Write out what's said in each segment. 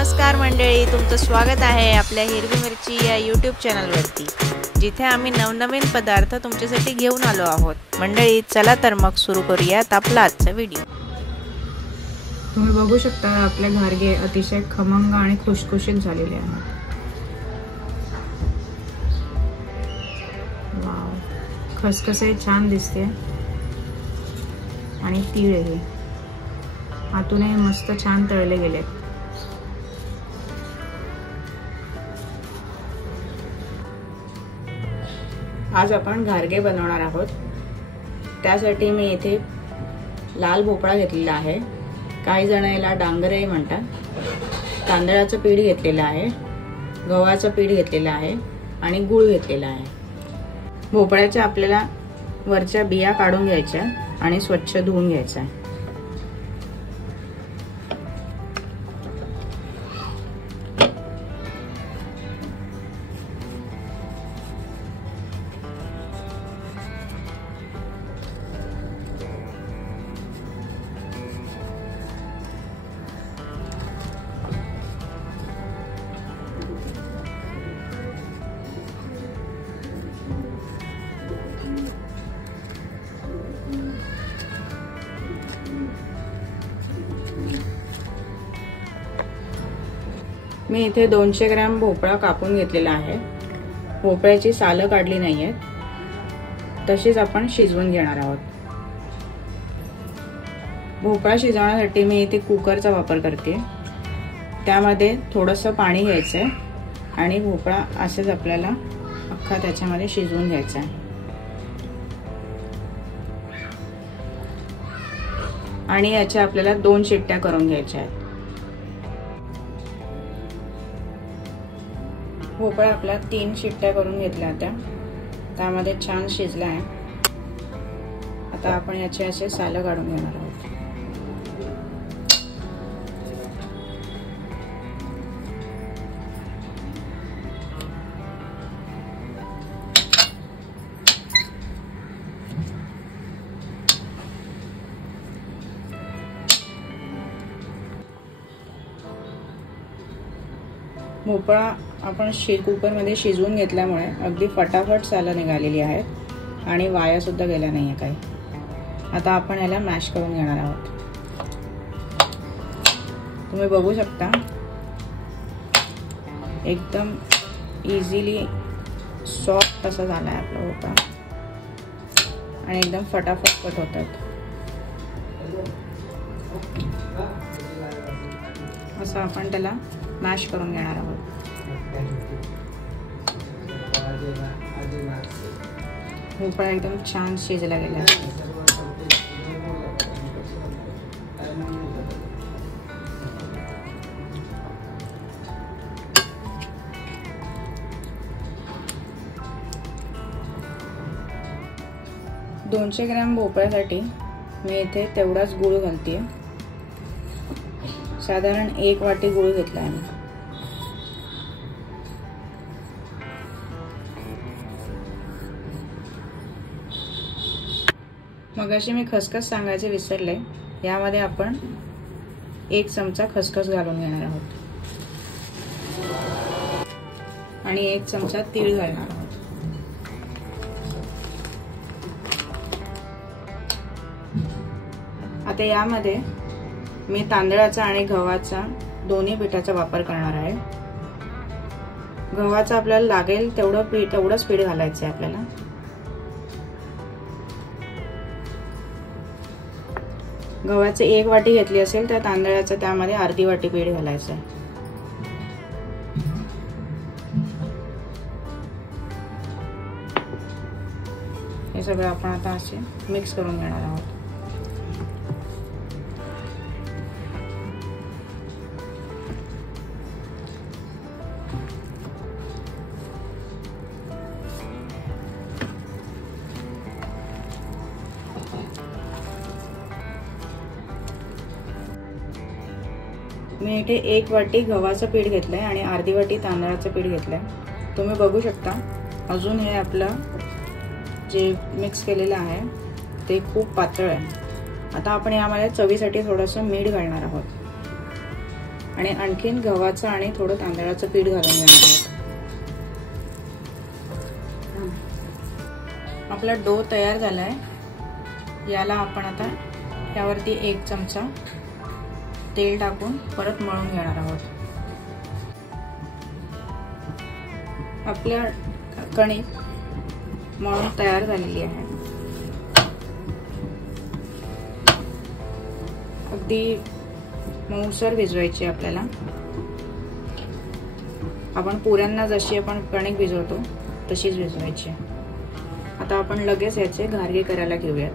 नमस्कार मंडळी, तुमचं स्वागत आहे आपल्या हिरवी मिरची या यूट्यूब चॅनलवरती, जिथे आम्ही नवनवीन पदार्थ तुमच्यासाठी घेऊन आलो आहोत। मंडळी चला तर मग सुरू करूयात आपला आजचा व्हिडिओ। तुम्ही बघू शकता आपले घारगे अतिशय खमंग आणि खुशखुशीत झालेले आहेत। वाव, खसखसे छान दिसते आणि तीळही आतूनही मस्त छान तळले गेले। आज आपण घारगे बनवणार आहोत। त्यासाठी मी इथे लाल भोपळा घेतलेला आहे, काही जण याला डांगरही म्हणतात। तांदळाचं पीठ घेतलेलं आहे, गव्हाचं पीठ घेतलेलं आहे आणि गूळ घेतलेला आहे। भोपळ्याच्या आपल्याला वरच्या बिया काढून घ्यायच्या आणि स्वच्छ धुवून घ्यायचा। मी इथे 200 ग्रॅम भोपळा कापून घेतलेला आहे। भोपळ्याची सालं काढली नाहीये, तशीच आपण शिजवून घेणार आहोत। भोपळा शिजवण्यासाठी मी इथे कुकरचा वापर करते। त्यामध्ये थोडंसं पाणी घ्यायचंय आणि भोपळा असेच आपल्याला अख्खा त्याच्यामध्ये शिजवून घ्यायचा आहे। आणि याच्या आपल्याला 2 शिट्ट्या करून घ्यायच्या आहेत। भोपळा आपला 3 शिट्ट्या करून घेतल्या होत्या, त्यामध्ये छान शिजला आहे। आता आपण याचे असे सालं काढून घेणार आहोत। भोपळा आपण कुकरमध्ये शिजवून घेतल्यामुळे अगदी फटाफट सालं निघालेली आहेत आणि वाया सुद्धा गेल्या नाहीये काही। आता आपण याला मॅश करून घेणार आहोत। तुम्ही बघू शकता एकदम इझिली सॉफ्ट असा झाला आहे आपला भोपळा आणि एकदम फटाफट कट होतात। असं आपण त्याला मॅश करून घेणार आहोत। भोपळा एकदम छान शिजला गेला आहे। $200 ग्रॅम भोपळ्यासाठी मी इथे तेवढाच गूळ घालते। साधारण 1 वाटी गूळ घेतला आहे। मगाशी मी खसखस सांगायचे विसरले, यामध्ये आपण 1 चमचा खसखस घालून घेणार आहोत आणि 1 चमचा तीळ घालणार आहोत। आता यामध्ये मी तांदळाचा आणि गव्हाचा दोन्ही पिठाचा वापर करणार आहे। गव्हाचा आपल्याला लागेल तेवढंच पीठ घालायचं आहे आपल्याला। गव्हाचे 1 वाटी घेतली असेल तर तांदळाचं त्यामध्ये अर्धी वाटी पीठ घालायचं आहे। हे सगळं आपण आता असे मिक्स करून घेणार आहोत। मी इथे 1 वाटी गव्हाचं पीठ घेतलंय आणि अर्धी वाटी तांदळाचं पीठ घेतलंय। तुम्ही बघू शकता अजून हे आपलं जे मिक्स केलेलं आहे ते खूप पातळ आहे। आता आपण यामध्ये चवीसाठी थोडंसं मीठ घालणार आहोत आणि आणखीन गव्हाचं आणि थोडं तांदळाचं पीठ घालून घेणार आहोत. आपला डो तयार झालाय. याला आपण आता यावरती 1 चमचा तेल टाकून परत मळून घेणार आहोत. आपल्या कणिक मळून तयार झालेली आहे. अगदी मऊसर भिजवायची आपल्याला. आपण पुऱ्यांना जशी आपण कणिक भिजवतो तशीच भिजवायची. आता आपण लगेच याचे घारगे करायला घेऊयात.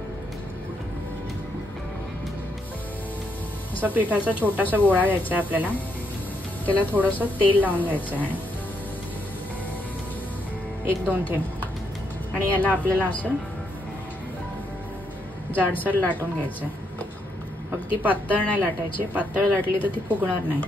असा पिठाचा छोटासा गोळा घ्यायचा आपल्याला. त्याला थोडंसं तेल लावून घ्यायचं आहे 1-2 थेंब आणि याला आपल्याला असं जाडसर लाटून घ्यायचं आहे. अगदी पातळ नाही लाटायचे. पातळ लाटली तर ती फुगणार नाही.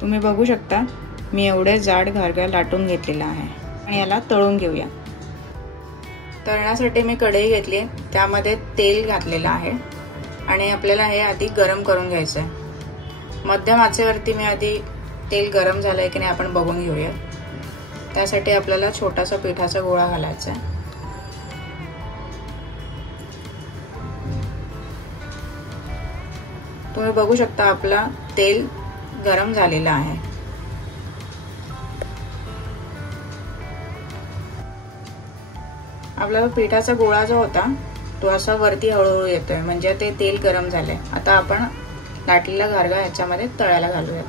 तुम्ही बघू शकता मी एवढे जाड घारगा लाटून घेतलेला आहे. आणि याला तळून घेऊया. तळण्यासाठी मी कढई घेतली. त्यामध्ये तेल घातलेलं आहे आणि आपल्याला हे आधी गरम करून घ्यायचं आहे. मध्यम आचेवरती मी आधी तेल गरम झालंय की नाही आपण बघून घेऊया. त्यासाठी आपल्याला छोटासा पिठाचा गोळा घालायचा आहे. तुम्ही बघू शकता आपला तेल गरम झालेला आहे. आपला पिठाचा गोळा जो होता तो असा वरती हळूहळू येतोय म्हणजे ते तेल गरम झालंय. आता आपण लाटलेला घारगा ह्याच्यामध्ये तळायला घालूया.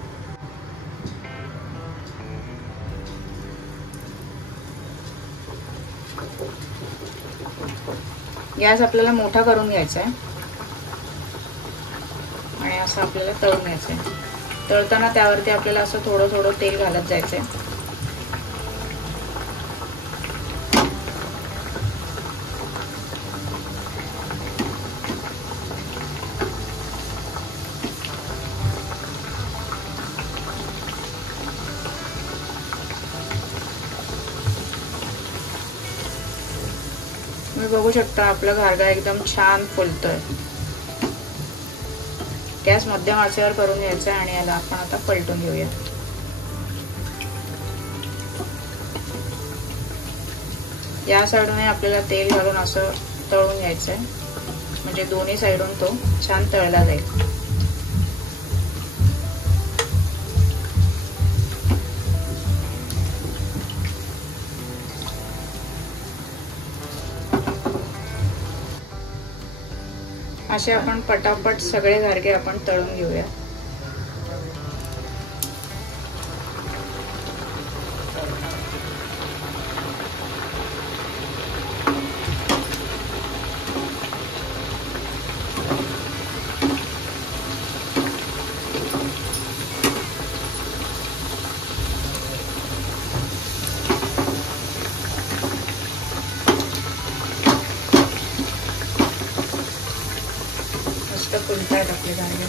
गॅस आपल्याला मोठा करून घ्यायचा आहे आणि असं आपल्याला तळून घ्यायचंय. तळताना त्यावरती आपल्याला असं थोडं थोडं तेल घालत जायचंय. तुम्ही बघू शकता आपला घारगा एकदम छान फुलतोय. गॅस मध्यम आचेवर करून घ्यायचा आणि याला आपण आता पलटून घेऊया. या साईडने आपल्याला तेल घालून असं तळून घ्यायचंय म्हणजे दोन्ही साईडून तो छान तळला जाईल. असे आपण पटापट सगळे घारगे आपण तळून घेऊया. मस्त फुलतायत आपले घारगे.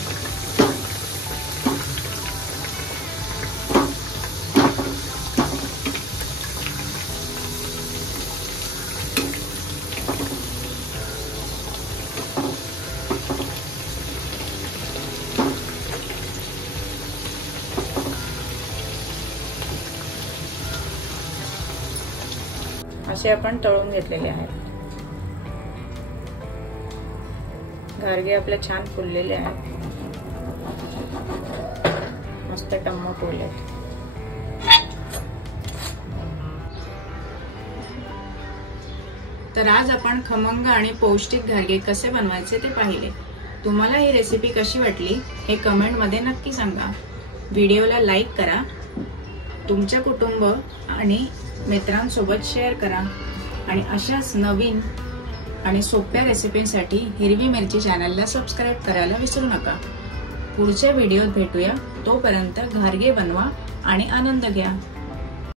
असे आपण तळून घेतलेले आहेत. घारगे आपले छान फुललेले आहेत. मस्त टम्म फुलले. तर आज आपण खमंग आणि पौष्टिक घारगे कसे बनवायचे ते पाहिले. तुम्हाला ही रेसिपी कशी वाटली हे कमेंट मध्ये नक्की सांगा. व्हिडिओला लाईक करा. तुमच्या कुटुंब आणि मित्रांसोबत शेअर करा आणि अशाच नवीन आणि सोप्या रेसिपींसाठी हिरवी मिरची चॅनलला सबस्क्राईब करायला विसरू नका. पुढच्या व्हिडिओत भेटूया. तोपर्यंत घारगे बनवा आणि आनंद घ्या.